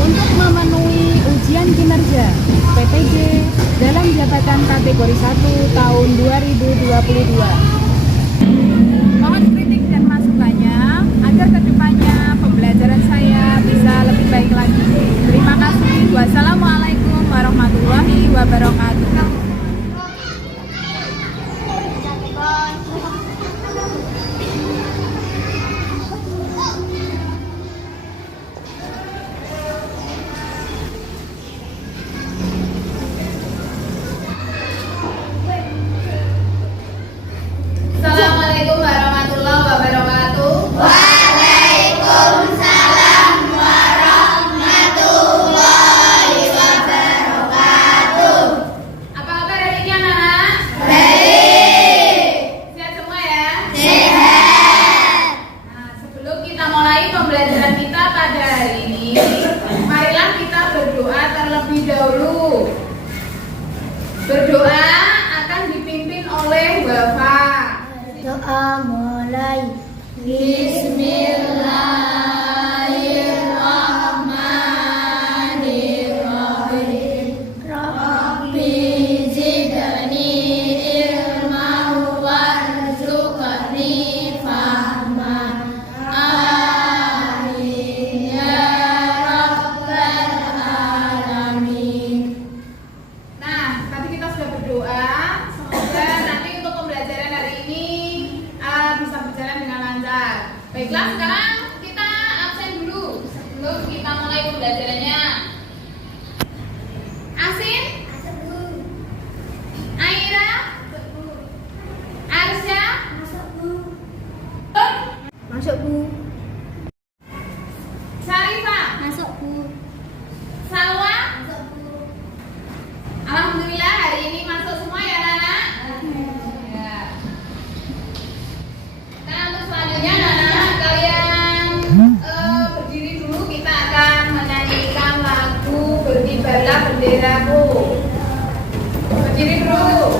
untuk memenuhi ujian kinerja PTJ dalam jabatan kategori 1 tahun 2022. Mohon kritik dan masukannya agar kedepannya pembelajaran saya bisa lebih baik lagi. Terima kasih. Wassalamualaikum warahmatullahi wabarakatuh. Assalamualaikum warahmatullahi wabarakatuh. Waalaikumsalam warahmatullahi wabarakatuh. Apa kabar hari ini anak-anak? Baik. Sehat semua ya? Sehat. Nah, sebelum kita mulai pembelajaran kita pada hari ini, marilah kita berdoa terlebih dahulu. Berdoa akan dipimpin oleh Bapak. Doa mulai. Bismillahirrahmanirrahim. Rabbi zidni ilman warzuqni fahman. Amin ya rabbal alamin. Nah, tadi kita sudah berdoa. Semoga nanti untuk pembelajaran hari ini bisa berjalan dengan lancar. Baiklah, sekarang kita absen dulu sebelum kita mulai pembelajarannya. Asin, Aira, Arsya, Masuk Bu. Syarifah, Masuk Bu. Salwa. Masuk Bu. Alhamdulillah hari ini masuk semua ya anak-anak. Ya. Nah, untuk selanjutnya anak-anak kalian berdiri dulu, kita akan menyanyikan lagu Berkibarlah Benderaku. Berdiri dulu.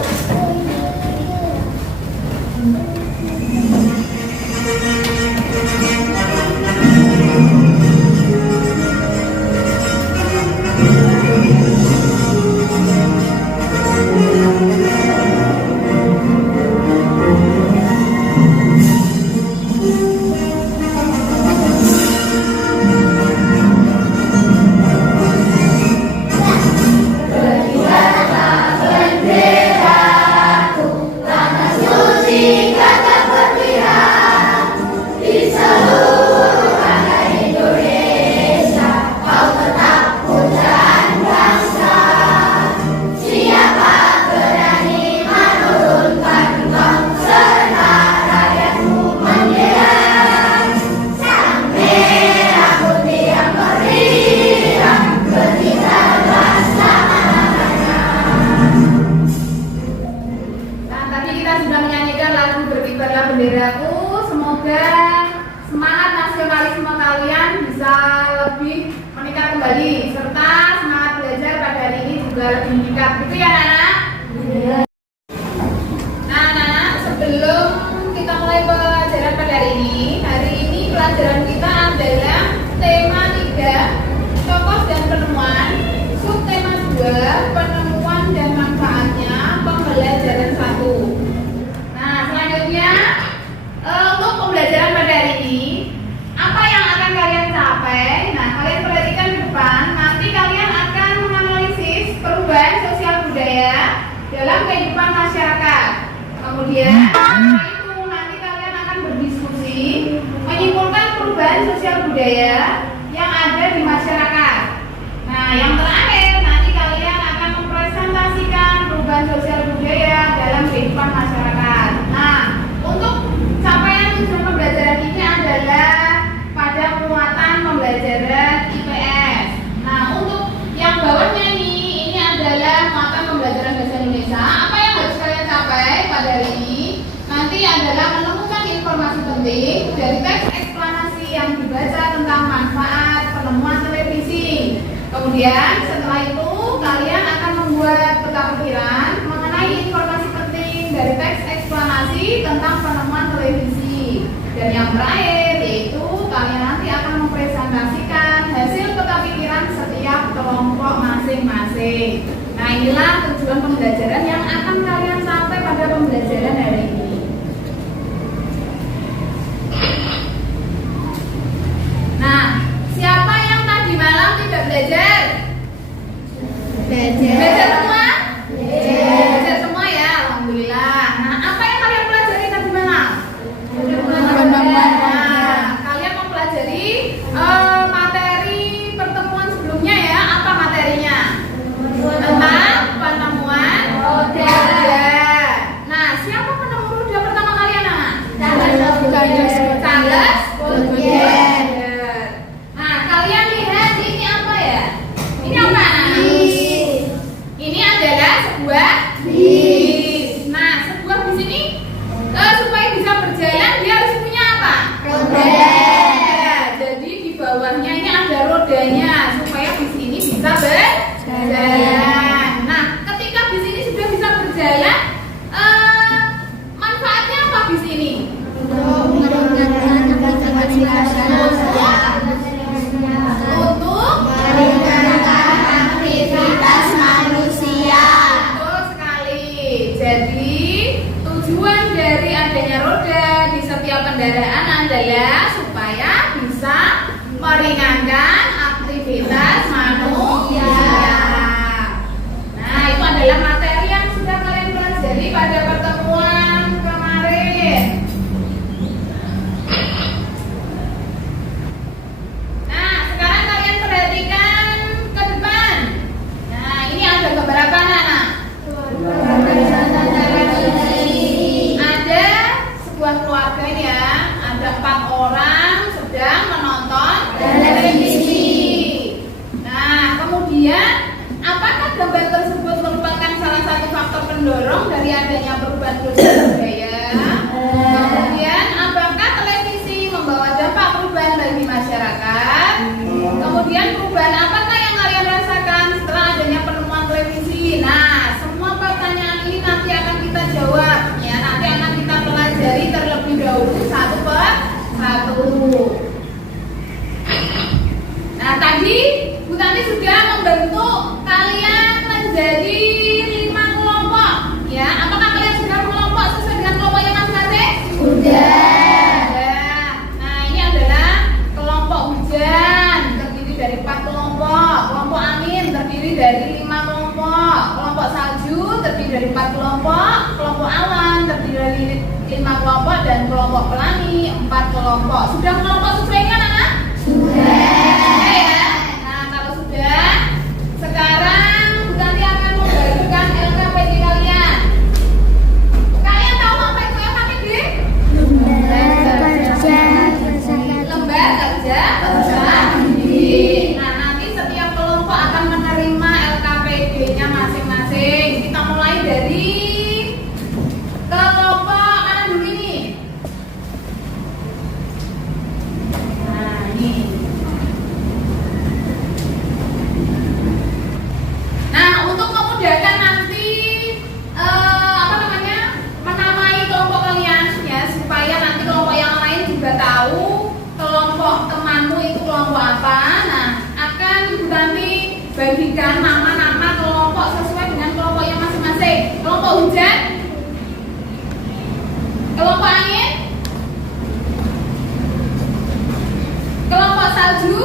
Nah, tadi kita sudah menyanyikan lagu Berkibarlah Benderaku. Semoga semangat nasionalisme kalian bisa lebih meningkat kembali, serta semangat belajar pada hari ini juga lebih meningkat. Gitu ya, anak-anak? Nah, anak-anak, sebelum kita mulai pelajaran pada hari ini pelajaran kita adalah tema 3, tokoh dan penemuan, subtema 2, penemuan dan manfaatnya pembelajaran 1. Nah, selanjutnya untuk pembelajaran pada hari ini, apa yang akan kalian capai? Nah, kalian perhatikan ke depan. Nanti kalian akan menganalisis perubahan sosial budaya dalam kehidupan masyarakat. Kemudian setelah itu nanti kalian akan berdiskusi menyimpulkan perubahan sosial budaya yang ada di masyarakat. Nah, yang terakhir nanti kalian akan mempresentasikan perubahan sosial budaya dalam kehidupan masyarakat. Nah, untuk capaian tujuan pembelajaran ini adalah pada penguatan pembelajaran IPS. Nah, untuk yang bawahnya ini adalah mata pembelajaran bahasa Indonesia. Apa yang harus kalian capai pada hari ini? Nanti adalah menemukan informasi penting dari teks eksplanasi yang dibaca tentang manfaat penemuan televisi. Kemudian setelah itu kalian akan membuat peta pikiran mengenai informasi penting dari teks eksplanasi tentang penemuan televisi. Dan yang terakhir yaitu kalian nanti akan mempresentasikan hasil peta pikiran masing-masing. Nah, inilah tujuan pembelajaran yang akan kalian sampai pada pembelajaran hari ini. Nah, siapa yang tadi malam tidak belajar? Belajar semua? Belajar semua ya, alhamdulillah. Nah, apa yang kalian pelajari tadi malam? Nah, kalian mempelajari materi pertemuan sebelumnya ya. Apa materinya? Tentang penemuan roda. Nah, siapa penemu roda pertama kalian, anak? Charles Baudelaire. Nah, kalian lihat ini apa ya? Ini apa, anak? Ini adalah sebuah bis. Nah, sebuah bis ini supaya bisa berjalan dia harus punya apa? Roda. Jadi di bawahnya ini ada rodanya supaya bis ini bisa berjalan. Nah, ketika bis ini sudah bisa berjalan, manfaatnya apa bis ini? Untuk meringankan aktivitas manusia. Betul sekali. Jadi tujuan dari adanya roda di setiap kendaraan adalah supaya bisa meringankan aktivitas manusia. Nah, itu adalah materi yang sudah kalian pelajari pada pertemuan kemarin. Nah, sekarang kalian perhatikan ke depan. Nah, ini ada gambar apa, anak? Ada sebuah keluarga ya, ada 4 orang sedang menonton televisi. Nah, kemudian apakah gambar tersebut merupakan salah satu faktor pendorong dari adanya perubahan budaya? Kemudian apakah televisi membawa dampak perubahan bagi masyarakat? Kemudian perubahan apakah yang kalian rasakan setelah adanya penemuan televisi? Nah, semua pertanyaan ini nanti akan kita jawab ya. Nanti akan kita pelajari terlebih dahulu satu per satu. Nah, tadi Bu Tanti sudah membentuk kalian menjadi 5 kelompok ya. Apakah kalian sudah kelompok sesuai dengan kelompoknya masing-masing? Sudah. Nah, ini adalah kelompok hujan terdiri dari 4 kelompok, kelompok angin terdiri dari 5 kelompok, kelompok salju terdiri dari 4 kelompok, kelompok awan terdiri dari 5 kelompok, dan kelompok pelangi 4 kelompok. Sudah kelompok sesuai kan, anak? Sudah ya. Nah, kalau sudah, sekarang nanti akan membagikan LKPD kalian. Kalian tahu apa itu LKPD? Lembar kerja berdidik. Nah, nanti setiap kelompok akan menerima LKPD-nya masing-masing. Kita mulai dari kelompok mana dulu ini? Nah, ini. Nah, untuk memudahkan nanti menamai kelompok kalian ya, supaya nanti kelompok yang lain juga tahu kelompok temanmu itu kelompok apa. Nah, akan nanti bagikan nama-nama kelompok sesuai dengan kelompoknya masing-masing. Kelompok hujan, kelompok angin, kelompok salju,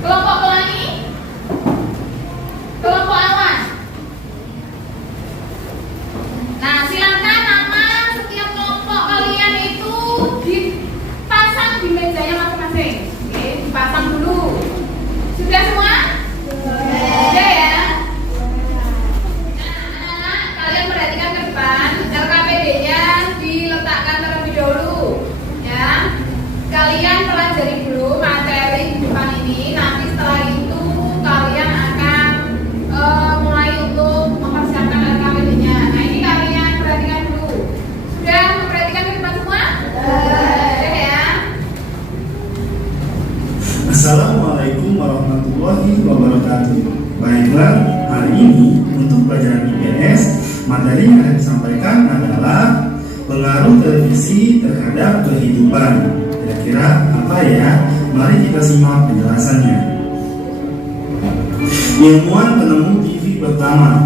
kelompok pelangi, kelompok awan. Nah, silakan nama setiap kelompok kalian itu dipasang di mejanya masing-masing. Oke, dipasang dulu. Sudah semua? Sudah ya? Nah, anak-anak, kalian perhatikan ke depan. LKPD-nya diletakkan terlebih dahulu. Ya, kalian pelajari dulu materi di depan ini. Nanti setelah itu kalian akan mulai untuk mempersiapkan LKPD-nya. Nah, ini kalian perhatikan dulu. Sudah memperhatikan ke depan semua? Sudah ya? Assalamualaikum warahmatullahi wabarakatuh. Baiklah, hari ini untuk pelajaran IPS, materi yang akan disampaikan adalah pengaruh televisi terhadap kehidupan. Kira-kira Kira-kira apa ya? Mari kita simak penjelasannya. Ilmuwan penemu TV pertama.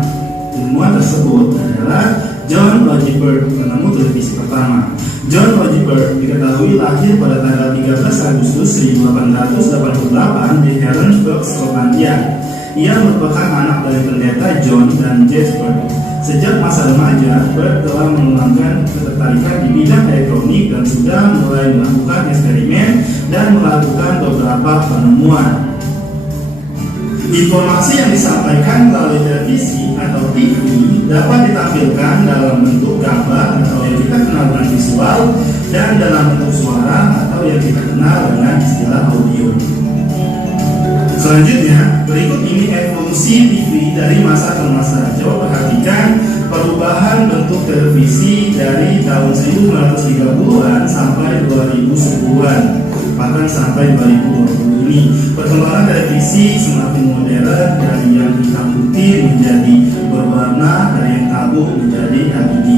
Ilmuwan tersebut adalah John Logie Baird, penemu televisi pertama. John Logie Baird diketahui lahir pada tanggal 13 Agustus 1888 di Helensburgh, Skotlandia. Ia merupakan anak dari pendeta John dan Jess Baird. Sejak masa remaja, Baird telah mengembangkan ketertarikan di bidang elektronik dan sudah mulai melakukan eksperimen dan melakukan beberapa penemuan. Informasi yang disampaikan melalui televisi atau TV dapat ditampilkan dalam bentuk gambar atau yang kita kenal dengan visual dan dalam bentuk suara atau yang kita kenal dengan istilah audio. Selanjutnya, berikut ini evolusi TV dari masa ke masa. Coba perhatikan perubahan bentuk televisi dari tahun 1930-an sampai 2010-an, bahkan sampai 2020 ini. Perkembangan televisi semakin modern, dari yang hitam putih menjadi berwarna, dari yang kabut menjadi LED.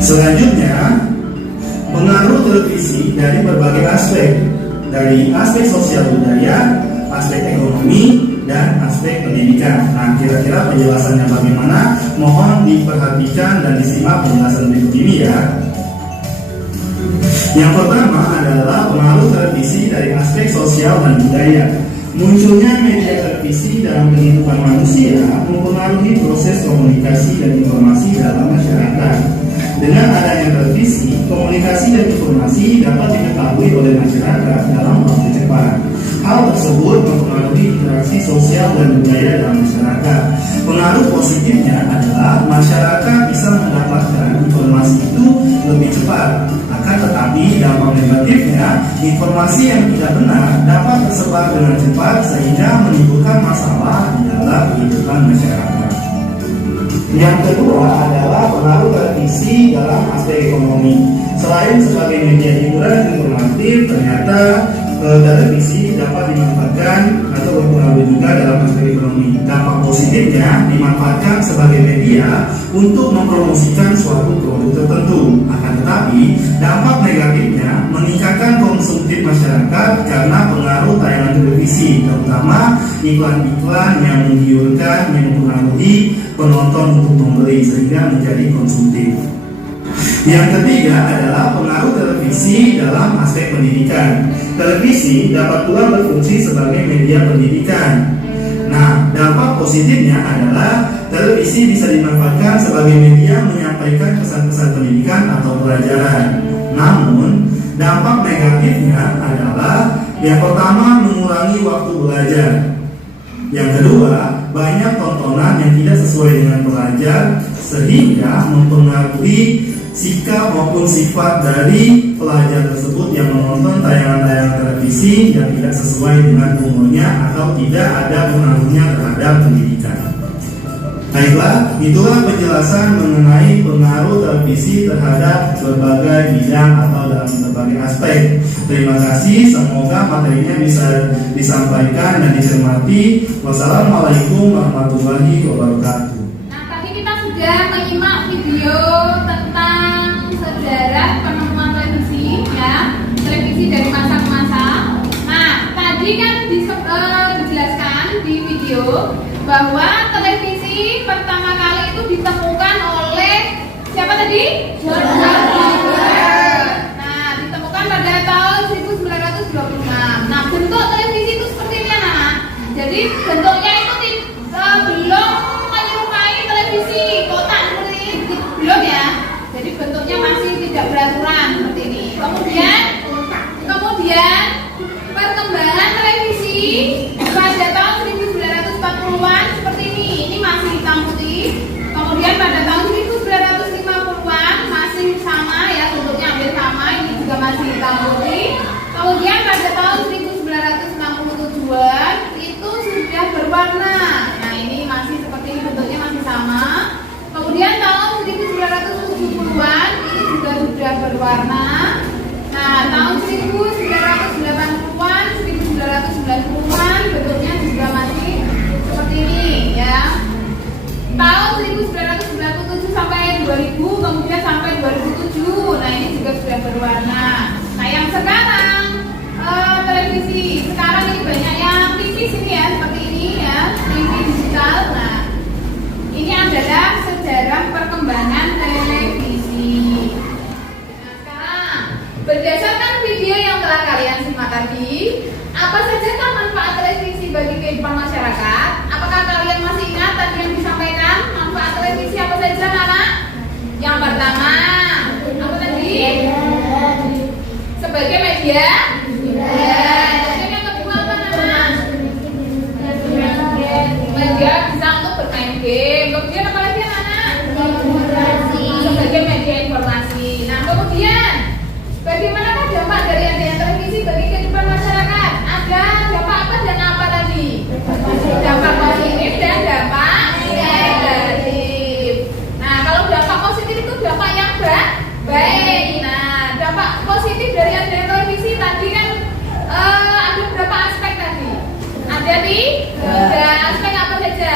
Selanjutnya, pengaruh televisi dari berbagai aspek, dari aspek sosial budaya, aspek ekonomi, dan aspek pendidikan. Nah, kira-kira penjelasannya bagaimana? Mohon diperhatikan dan disimak penjelasan berikut ini ya. Yang pertama adalah pengaruh televisi dari aspek sosial dan budaya. Munculnya media televisi dalam kehidupan manusia mempengaruhi proses komunikasi dan informasi dalam masyarakat. Dengan adanya televisi, komunikasi dan informasi dapat diketahui oleh masyarakat dalam waktu cepat. Hal tersebut mempengaruhi interaksi sosial dan budaya dalam masyarakat. Pengaruh positifnya adalah masyarakat bisa mendapatkan informasi itu lebih cepat. Akan tetapi dampak negatifnya, informasi yang tidak benar dapat tersebar dengan cepat sehingga menimbulkan masalah di dalam kehidupan masyarakat. Yang kedua adalah pengaruh televisi dalam aspek ekonomi. Selain sebagai media hiburan informatif, ternyata televisi dapat dimanfaatkan atau berpengaruh juga dalam aspek ekonomi. Dampak positifnya dimanfaatkan sebagai media untuk mempromosikan suatu produk tertentu. Akan tetapi dampak negatifnya meningkatkan konsumtif masyarakat karena pengaruh tayangan televisi, terutama iklan-iklan yang menggiurkan yang mempengaruhi penonton untuk membeli sehingga menjadi konsumtif. Yang ketiga adalah pengaruh televisi dalam aspek pendidikan. Televisi dapat pula berfungsi sebagai media pendidikan. Nah, dampak positifnya adalah televisi bisa dimanfaatkan sebagai media menyampaikan pesan-pesan pendidikan atau pelajaran. Namun, dampak negatifnya adalah yang pertama mengurangi waktu belajar. Yang kedua, banyak tontonan yang tidak sesuai dengan pelajar sehingga mempengaruhi sikap maupun sifat dari pelajar tersebut yang menonton tayangan-tayangan televisi yang tidak sesuai dengan umurnya atau tidak ada pengaruhnya terhadap pendidikan. Baiklah, itulah penjelasan mengenai pengaruh televisi terhadap berbagai bidang atau dalam berbagai aspek. Terima kasih, semoga materinya bisa disampaikan dan dicermati. Wassalamualaikum warahmatullahi wabarakatuh. Nah, tadi kita sudah menyimak video tentang sejarah penemuan televisi, ya, televisi dari masa ke masa. Nah, tadi kan dijelaskan di video bahwa televisi pertama kali itu ditemukan oleh siapa tadi? John Logie Baird. Nah, ditemukan pada tahun 1926. Nah, bentuk televisi itu seperti ini, anak. Jadi bentuknya itu belum menyerupai televisi kotak seperti ini, belum ya. Jadi bentuknya masih tidak beraturan seperti ini. Kemudian perkembangan televisi pada tahun 1940-an seperti ini. Ini masih hitam putih. Kemudian pada tahun 1950-an masih sama ya, bentuknya hampir sama. Ini juga masih hitam putih. Kemudian pada tahun 1967-an itu sudah berwarna. Nah, ini masih seperti ini, bentuknya masih sama. Kemudian tahun 1970-an ini juga sudah berwarna. Nah, tahun 1980-an, 1990-an bentuknya juga masih seperti ini ya. Tahun 1997 sampai 2000, kemudian sampai 2007. Nah, ini juga sudah adalah sejarah perkembangan televisi. Nah, sekarang berdasarkan video yang telah kalian simak tadi, apa saja manfaat televisi bagi kehidupan masyarakat? Apakah kalian masih ingat tadi yang disampaikan? Manfaat televisi apa saja, anak? Yang pertama, apa tadi? Sebagai media. Dan yang kedua apa, anak? Media bisa untuk bermain game. Kemudian apa lagi, anak? Sebagai media informasi. Nah, kemudian bagaimanakah dampak dari adanya televisi bagi kehidupan masyarakat? Ada dampak apa dan apa tadi? Dampak positif dan dampak negatif. Nah, kalau dampak positif itu dampak yang baik. Nah, dampak positif dari adanya televisi tadi kan ada berapa aspek tadi? Ada tiga aspek apa saja?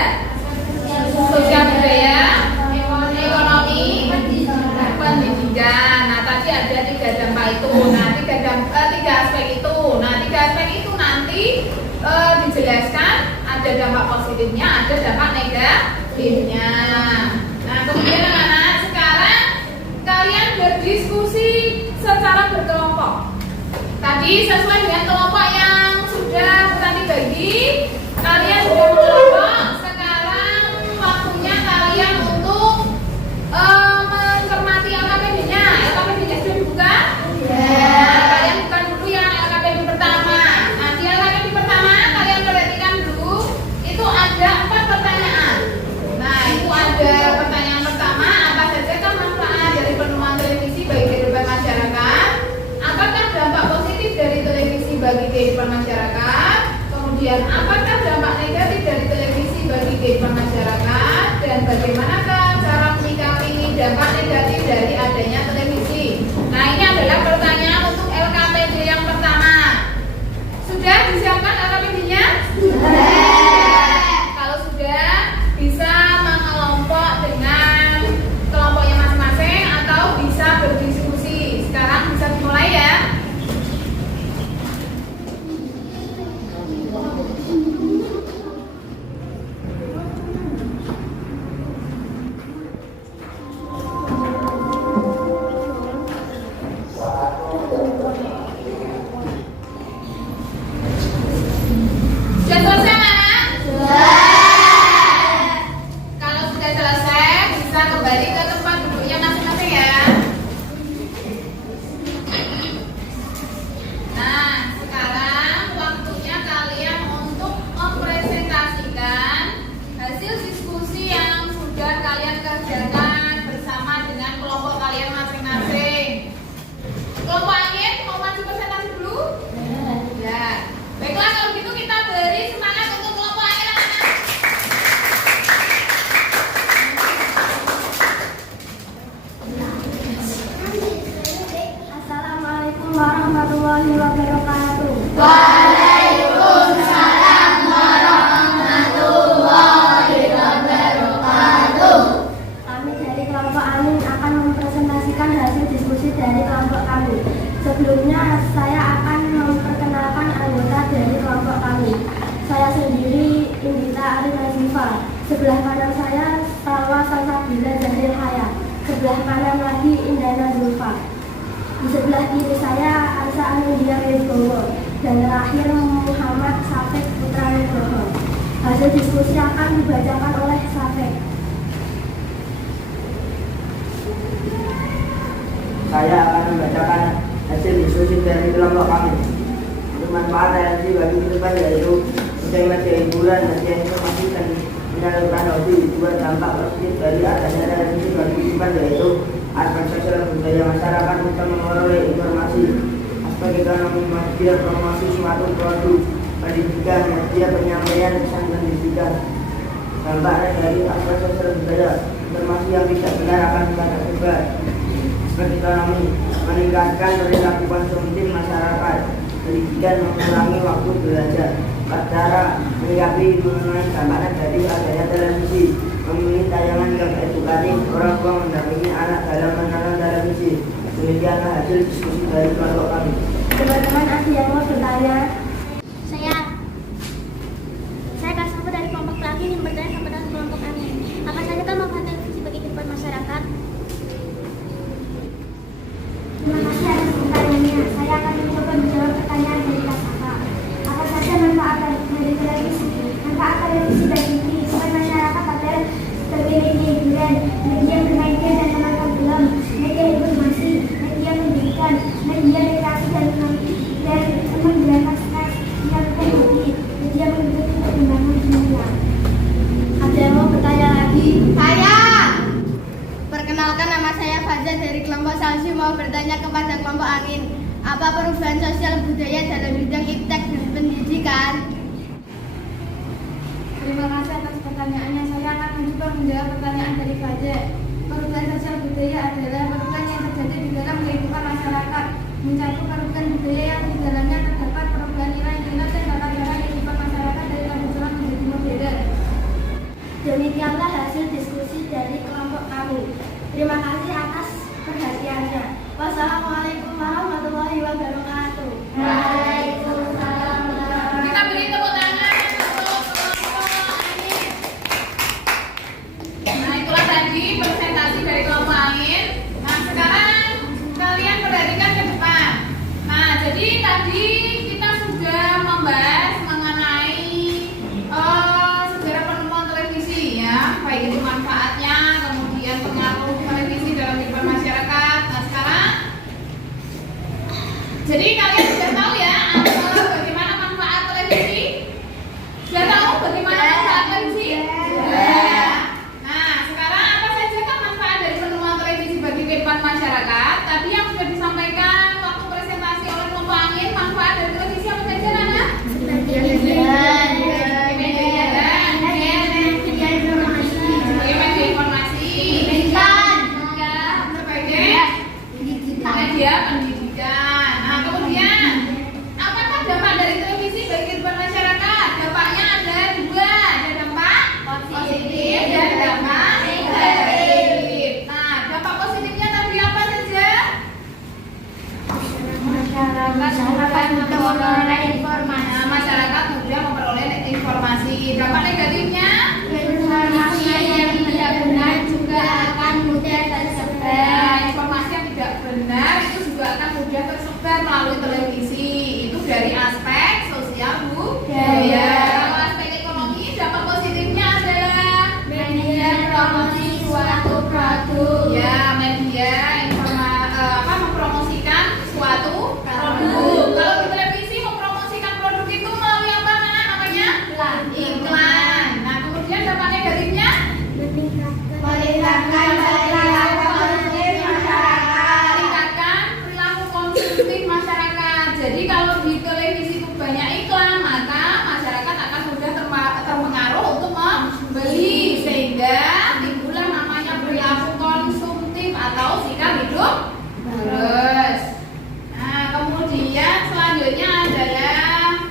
Sosial budaya, ekonomi, pendidikan. Nah, tadi ada tiga dampak itu. Nah, tiga aspek itu. Nah, tiga aspek itu nanti dijelaskan. Ada dampak positifnya, ada dampak negatifnya. Nah, kemudian anak-anak sekarang kalian berdiskusi secara berkelompok. Tadi sesuai dengan kelompok yang sudah tadi bagi, kalian sudah berkelompok. Sekarang waktunya kalian untuk mencermati LKPD-nya. LKPD-nya sudah dibuka? Kalian buka dulu yang LKPD pertama. Nah, di LKPD pertama kalian perhatikan dulu. Itu ada 4 pertanyaan. Nah, itu ada pertanyaan pertama, apa saja kan manfaat dari penemuan televisi bagi kehidupan masyarakat? Apakah dampak positif dari televisi bagi kehidupan masyarakat? Kemudian, apakah dampak negatif dari televisi bagi kehidupan masyarakat? Dan bagaimanakah cara menyikapi dampak negatif dari adanya televisi? Nah, ini adalah pertanyaan untuk LKPD yang pertama. Sudah disiapkan LKPD-nya? Kalau sudah, bisa mengelompok dengan kelompoknya masing-masing atau bisa berdiskusi. Sekarang bisa dimulai ya. Sudah selesai, anak? Kalau sudah selesai, bisa kembali ke tempat duduknya masing-masing ya. Nah, sekarang waktunya kalian untuk mempresentasikan hasil diskusi yang sudah kalian kerjakan bersama dengan kelompok kalian masing-masing. Kelompok angin mau maju presentasi dulu? Ya. Baiklah, kalau gitu kita beri semangat untuk kelompok angin, anak-anak. Assalamualaikum warahmatullahi wabarakatuh. Waalaikumsalam warahmatullahi wabarakatuh. Kami dari kelompok Amin akan mempresentasikan hasil diskusi dari kelompok kami. Sebelumnya saya akan memperkenalkan anggota dari kelompok kami. Saya sendiri Indita Arif Nazifa. Sebelah kanan saya Salwa Salsabila Zahir Hayat. Sebelah kanan lagi Indana Zulfa. Di sebelah kiri saya Arsa Anudia Wibowo. Dan terakhir Muhammad Safik Putra Nugroho. Hasil diskusi akan dibacakan oleh Safik. Saya akan membacakan hasil diskusi dari kelompok kami. Untuk manfaat televisi bagi kehidupan yaitu sebagai media hiburan, media informasi dan menyalurkan hobi. Dua dampak positif dari adanya televisi bagi kehidupan yaitu aspek sosial budaya masyarakat untuk memperoleh informasi, aspek ekonomi media promosi suatu produk, pendidikan media penyampaian pesan pendidikan. Dampak dari aspek sosial budaya, informasi yang tidak benar akan bisa tersebar. Aspek ekonomi, meningkatkan perilaku konsumtif masyarakat. Pendidikan, mengurangi waktu belajar. Cara menyikapi mengenai dampak negatif adanya televisi, memilih tayangan yang edukatif, orang tua mendampingi anak dalam menonton televisi. Demikianlah hasil diskusi dari kelompok kami. Teman-teman ada yang mau bertanya? Saya kelas 1 dari kelompok lagi ingin bertanya kepada kelompok kami. Apa saja kita memanfaatkan televisi bagi kehidupan masyarakat? Terima kasih atas pertanyaannya. Saya akan mencoba menjawab pertanyaan dari Kak Saka. Apa saja manfaat dari televisi? Manfaat televisi bagi kehidupan masyarakat adalah sebagai media hiburan, media bermain game dan menonton film, media informasi, media pendidikan, media literasi dan menghilangkan stres, menyalurkan hobi, media mendukung perkembangan dunia. Ada yang mau bertanya lagi? Saya. Perkenalkan, nama saya Faza dari kelompok Salsi, mau bertanya kepada kelompok Angin. Apa perubahan sosial budaya dalam bidang iptek dan pendidikan? Terima kasih atas pertanyaannya. Saya akan mencoba menjawab pertanyaan dari Faza. Perubahan sosial budaya adalah perubahan yang terjadi di dalam kehidupan masyarakat, mencakup perubahan budaya yang di dalamnya terdapat perubahan nilai-nilai dan tata cara kehidupan masyarakat dari tradisional menjadi modern. Demikianlah hasil diskusi dari kelompok kami. Terima kasih atas perhatiannya. Wassalamualaikum warahmatullahi wabarakatuh. Waalaikumsalam. Kita beri tepuk tangan untuk kelompok Angin. Nah, itulah tadi presentasi dari kelompok Angin. Nah, sekarang kalian perhatikan ke depan. Nah, jadi tadi kita sudah membahas mengenai sejarah penemuan televisi, ya, baik itu manfaatnya, kemudian pengaruh televisi dalam kehidupan masyarakat. Nah, sekarang jadi kalian sudah tahu ya bagaimana manfaat televisi? Sudah tahu bagaimana manfaat televisi? Sudah. Nah, sekarang apa saja kan manfaat dari penemuan televisi bagi kehidupan masyarakat? Tadi yang sudah disampaikan waktu presentasi oleh kelompok Angin, manfaat dari televisi apa saja, Nana? Sebagai media informasi, sebagai media pendidikan. Nah, kemudian apakah dampak dari televisi bagi kehidupan masyarakat? Dampaknya ada dua, ada dampak positif dan dampak negatif. Nah, dampak positifnya tadi apa saja? Masyarakat memperoleh informasi. Nah, masyarakat mudah memperoleh informasi. Dampak negatifnya? Informasi yang tidak benar juga akan mudah tersebar. Informasi yang tidak benar itu juga akan mudah tersebar melalui televisi. Itu dari aspek sosial budaya. Kalau aspek ekonomi, dampak positifnya adalah Media promosi suatu produk. ya media mempromosikan suatu produk. Kalau di televisi mempromosikan produk itu melalui apa, namanya? Iklan. Nah, kemudian dampak negatifnya? Meningkatkan perilaku konsumtif masyarakat. Meningkatkan perilaku konsumtif masyarakat. Jadi kalau di televisi itu banyak iklan, maka masyarakat akan mudah terpengaruh untuk membeli, sehingga timbullah namanya perilaku konsumtif atau sikap hidup boros. Nah, kemudian selanjutnya adalah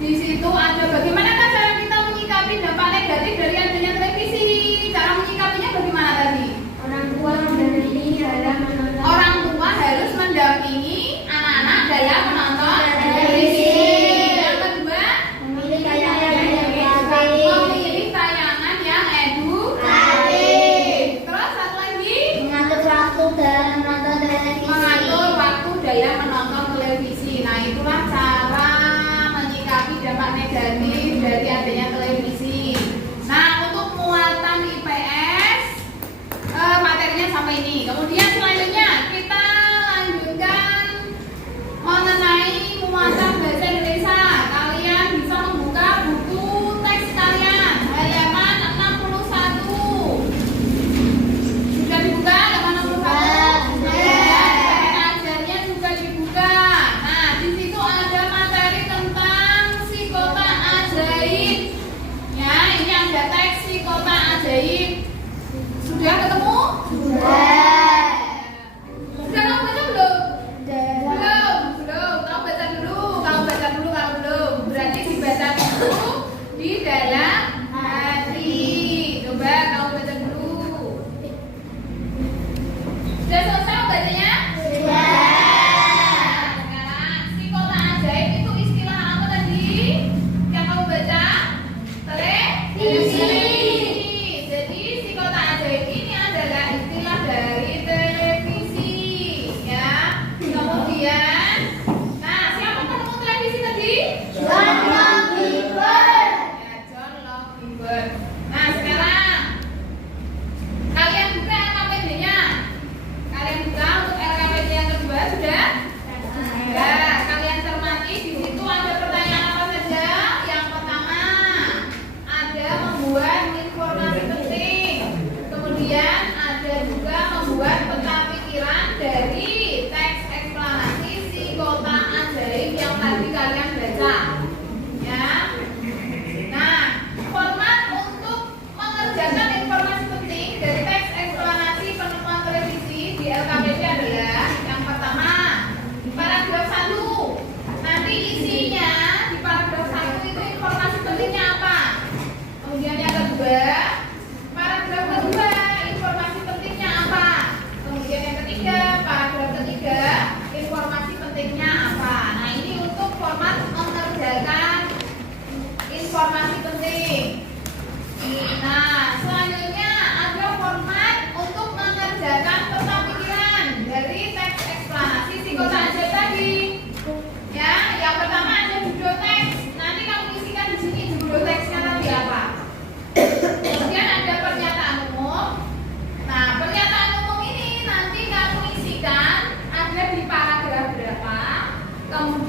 di situ ada bagaimana cara kita menyikapi dampak negatif dari adanya televisi. Cara menyikapinya bagaimana tadi? Orang tua mendampingi dalam menonton. Orang tua harus mendampingi anak-anak dalam menonton televisi. Yang kedua, Memilih tayangan yang memilih tayangan yang edukatif. Terus satu lagi, mengatur waktu dalam menonton televisi. mengatur waktu dalam menonton televisi. Nah, itulah cara menyikapi dampak negatif dari adanya televisi. Nah, untuk muatan IPS materinya sampai ini. Kemudian selanjutnya kita lanjutkan mengenai muatan bahasa Indonesia. Kalian bisa membuka buku teks kalian halaman 61. Sudah dibuka halaman 61? Ajarnya juga dibuka. Nah, di situ ada materi tentang psikota ajaib. Ya, ini ada teks psikota ajaib. Sudah ketemu? Sudah.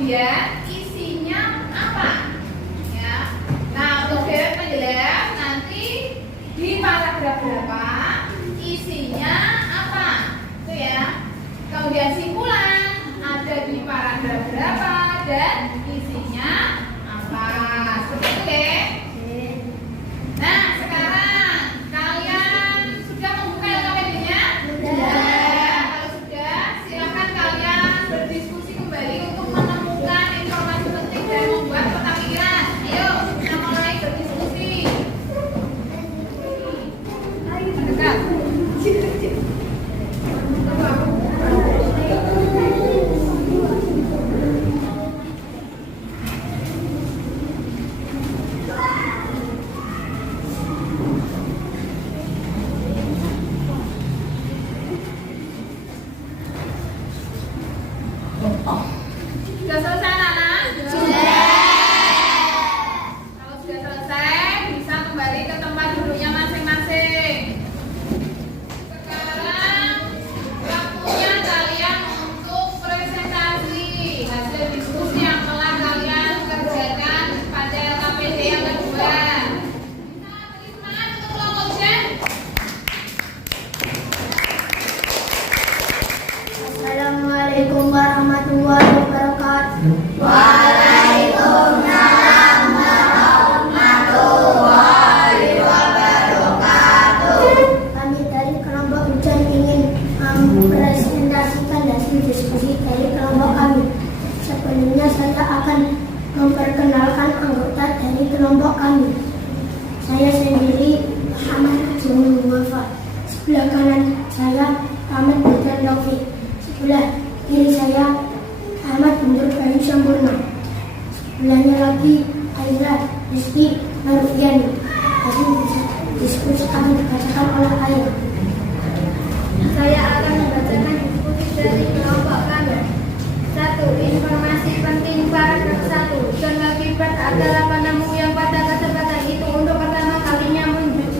kemudian isinya apa? Ya. Nah, untuk deret penjelas nanti di paragraf berapa isinya apa? Itu ya. Kemudian simpulan ada di paragraf berapa dan isinya apa? Seperti itu deh. Nah, sekarang kalian sudah membuka LKPD-nya? Sudah. Kalau sudah, silakan kalian berdiskusi kembali untuk menemukan informasi penting dan membuat peta pikiran. Ayo, kita mulai berdiskusi. Dekat. Sudah selesai anak-anak? Kalau sudah selesai bisa kembali ke tempat duduknya masing-masing. Sekarang waktunya kalian untuk presentasi hasil diskusi yang telah kalian kerjakan pada LKPD yang kedua. Kita beri semangat untuk kelompok Jen. Assalamualaikum warahmatullahi wabarakatuh. Waalaikumsalam warahmatullahi wabarakatuh. Kami dari kelompok hujan ingin mempresentasikan hasil diskusi dari kelompok kami. Sebelumnya saya akan memperkenalkan anggota dari kelompok kami. Saya sendiri Ahmad Jumul Wafa. Sebelah kanan saya Ahmad Budan Taufik. Sebelah kiri saya Ahmad Guntur Bayu Sampurna. Sebelahnya lagi Aira Rizky Marufiani. Hasil diskusi akan dibacakan oleh Aira. Saya akan membacakan diskusi dari kelompok kami. 1. Informasi penting paragraf 1. John Gilbert adalah penemu yang pada kesempatan itu untuk pertama kalinya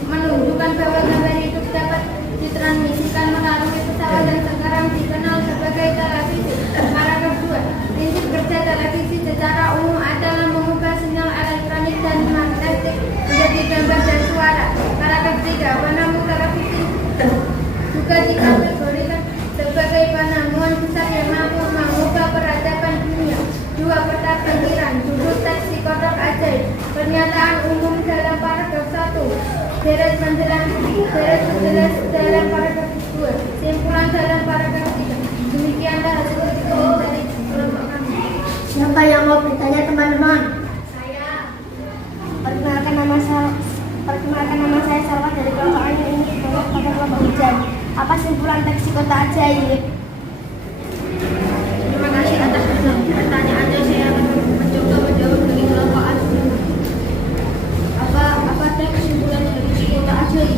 menunjukkan bahwa gambar itu dapat ditransmisikan melalui pesawat dan sekarang dikenal sebagai televisi. Paragraf 2. Prinsip kerja televisi secara umum adalah mengubah sinyal elektronik dan magnetik menjadi gambar dan suara. Paragraf 3. Penemu televisi juga dikategorikan sebagai penemuan besar yang mampu mengubah peradaban dunia. 2. Peta pikiran. Judul teks si kotak ajaib. Pernyataan umum dalam paragraf 1. Deret penjelas dalam paragraf 2. Simpulan dalam paragraf 3. Demikianlah hasil diskusi dari kelompok kami. Siapa yang mau bertanya teman-teman? Saya Perkenalkan nama saya Salwa dari kelompok kami ini pada kelompok hujan. Apa simpulan teks si kota ajaib? terima kasih atas pertanyaannya. Saya akan mencoba menjawab dari kelompok ajaib. Apa teks simpulan dari si kota ajaib?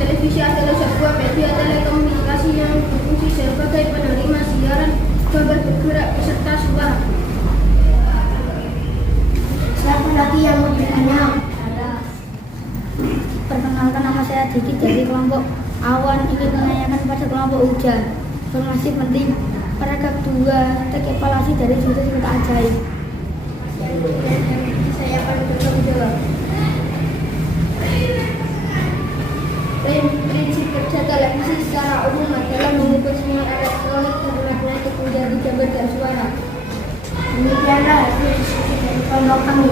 Televisi adalah sebuah media telekomunikasi yang berfungsi sebagai penerima siaran gambar bergerak beserta suara. Siapa lagi yang mau bertanya? Perkenalkan, nama saya Diki dari kelompok Awan. Ingin menanyakan pada kelompok hujan. Informasi penting paragraf 2 teks evaluasi dari judul kota ajaib. Saya akan mencoba menjawab. Prinsip kerja televisi secara umum adalah mengubah sinyal elektronik dan magnetik menjadi gambar dan suara. Demikianlah hasil diskusi dari kelompok kami.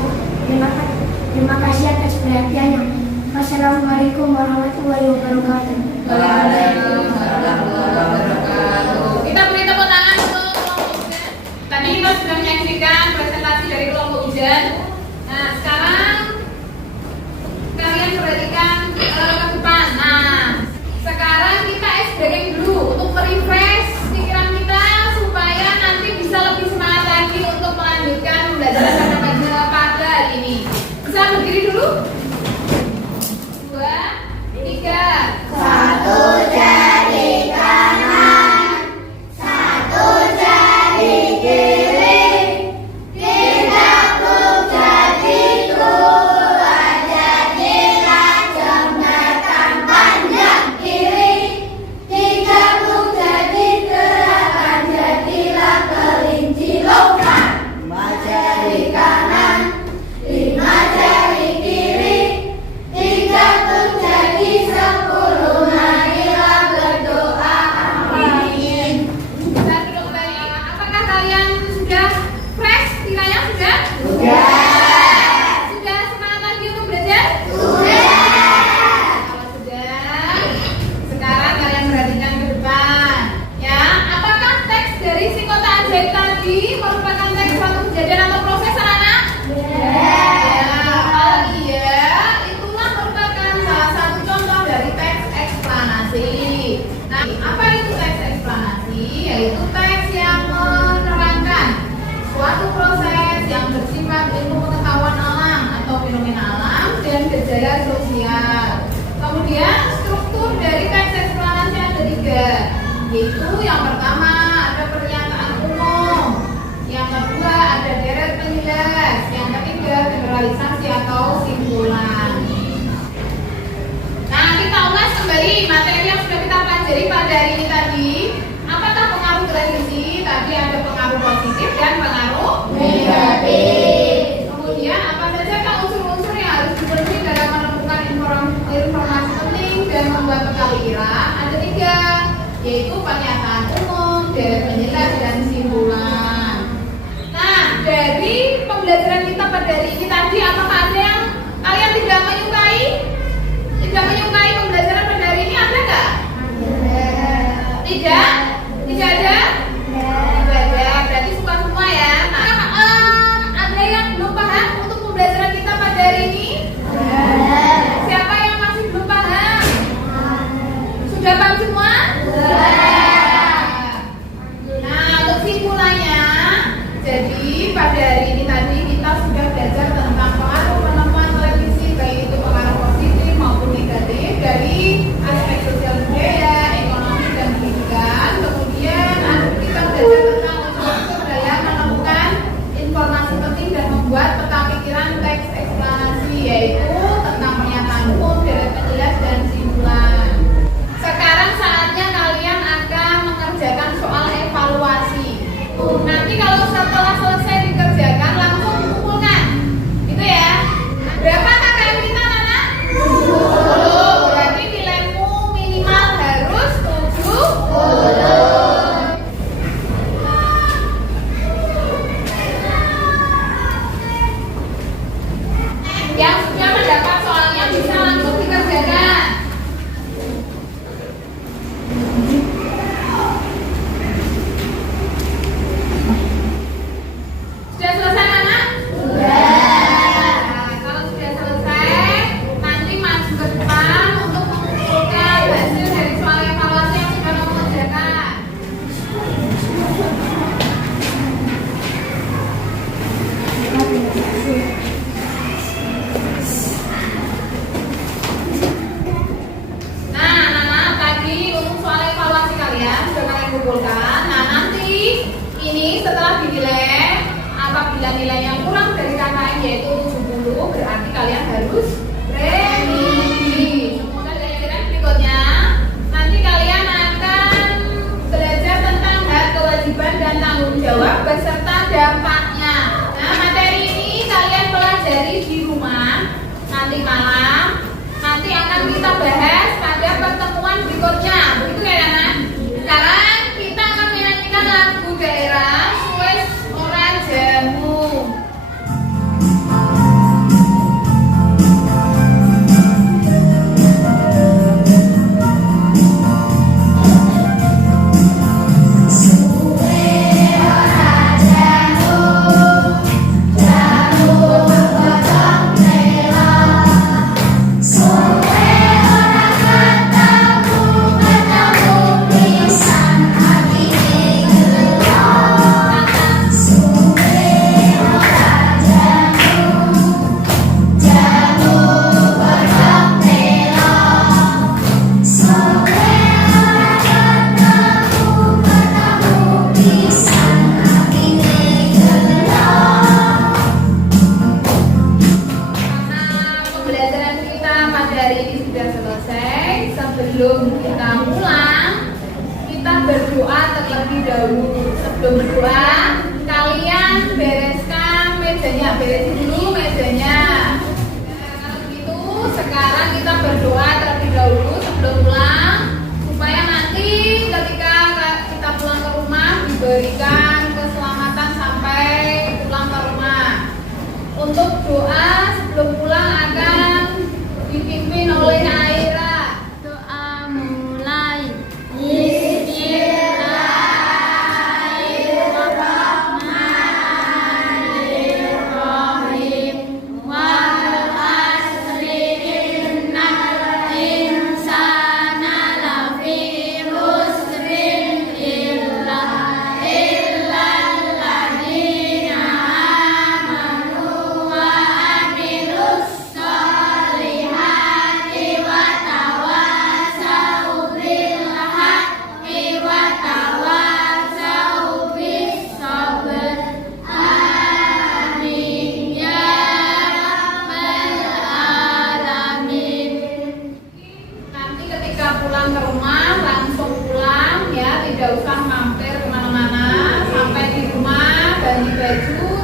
Terima kasih atas perhatiannya. Wassalamualaikum warahmatullahi wabarakatuh. Kita beri tepuk tangan untuk kelompok hujan. Tadi kita sudah menyaksikan presentasi dari kelompok hujan. Nah, sekarang kalian perhatikan ke depan. Nah, sekarang kita ice breaking dulu untuk merefresh pikiran kita supaya nanti bisa lebih semangat lagi untuk melanjutkan pembelajaran pada hari ini. Bisa berdiri dulu? 2, 3. Satu jari kanan. baik tadi merupakan teks suatu kejadian atau proses anak-anak? Kalau iya, itulah merupakan salah satu contoh dari teks eksplanasi. Nah, apa itu teks eksplanasi? Yaitu teks yang menerangkan suatu proses yang bersifat ilmu pengetahuan alam atau fenomena alam dan gejala sosial. Kemudian struktur dari teks eksplanasi ada 3, yaitu yang pertama ada pernyataan umum, yang kedua ada deret penjelas, yang ketiga generalisasi atau simpulan. Nah, kita ulas kembali materi yang sudah kita pelajari pada hari ini tadi. Apakah pengaruh televisi? Tadi ada pengaruh positif dan pengaruh negatif. Kemudian apa saja unsur-unsur yang harus dipenuhi dalam menemukan informasi penting dan membuat peta pikiran? Ada 3, yaitu pernyataan umum, deret penjelas, dan simpulan. Nah, dari pembelajaran kita pada hari ini tadi, apakah ada yang kalian tidak menyukai? Tidak menyukai pembelajaran pada hari ini, ada nggak? Tidak? Tidak ada? Tidak ada, berarti suka semua ya. Nah, ada yang belum paham untuk pembelajaran kita pada hari ini? Siapa yang masih belum paham? Sudah paham semua? Nah, untuk simpulannya, jadi pada hari ini tadi kita sudah belajar tentang pengaruh penemuan televisi, baik itu pengaruh positif maupun negatif dari aspek sosial budaya, ekonomi, dan pendidikan. Kemudian kita belajar tentang unsur-unsur dalam menemukan informasi penting dan membuat peta pikiran teks eksplanasi, yaitu tentang pernyataan umum, deret penjelas, dan simpulan. Sekarang saatnya kalian akan mengerjakan soal evaluasi. Nanti kalau setelah selesai dikerjakan langsung dikumpulkan, gitu ya. Berapa KKM kita, anak? 10. Berarti nilaimu minimal harus 70. Yang sudah mendapat soalnya bisa langsung dikerjakan. Sudah selesai, anak? Sudah. Nah, kalau sudah selesai, nanti maju ke depan untuk mengumpulkan hasil dari soal evaluasi yang sudah kamu kerjakan. Nah, anak-anak, tadi untuk soal evaluasi kalian sudah kalian kumpulkan. Nah, nanti ini setelah dinilai, apabila nilainya kurang dari KKM yaitu 70, berarti kalian harus revisi. Kemudian pelajaran berikutnya, nanti kalian akan belajar tentang hak, kewajiban, dan tanggung jawab beserta dampaknya. Nah, materi ini kalian pelajari di rumah nanti malam. Nanti akan kita bahas pada pertemuan berikutnya. Begitu ya, anak? Sekarang kita akan menyanyikan lagu daerah Swiss Orang Jamu. Sebelum kita pulang, kita berdoa terlebih dahulu. Sebelum berdoa, kalian bereskan mejanya, beresin dulu mejanya. Nah, kalau begitu, sekarang kita berdoa terlebih dahulu sebelum pulang, supaya nanti ketika kita pulang ke rumah diberikan keselamatan sampai pulang ke rumah. Untuk doa sebelum pulang akan dipimpin oleh Aira. Mulai. Bismillahirrahmanirrahim. ganti baju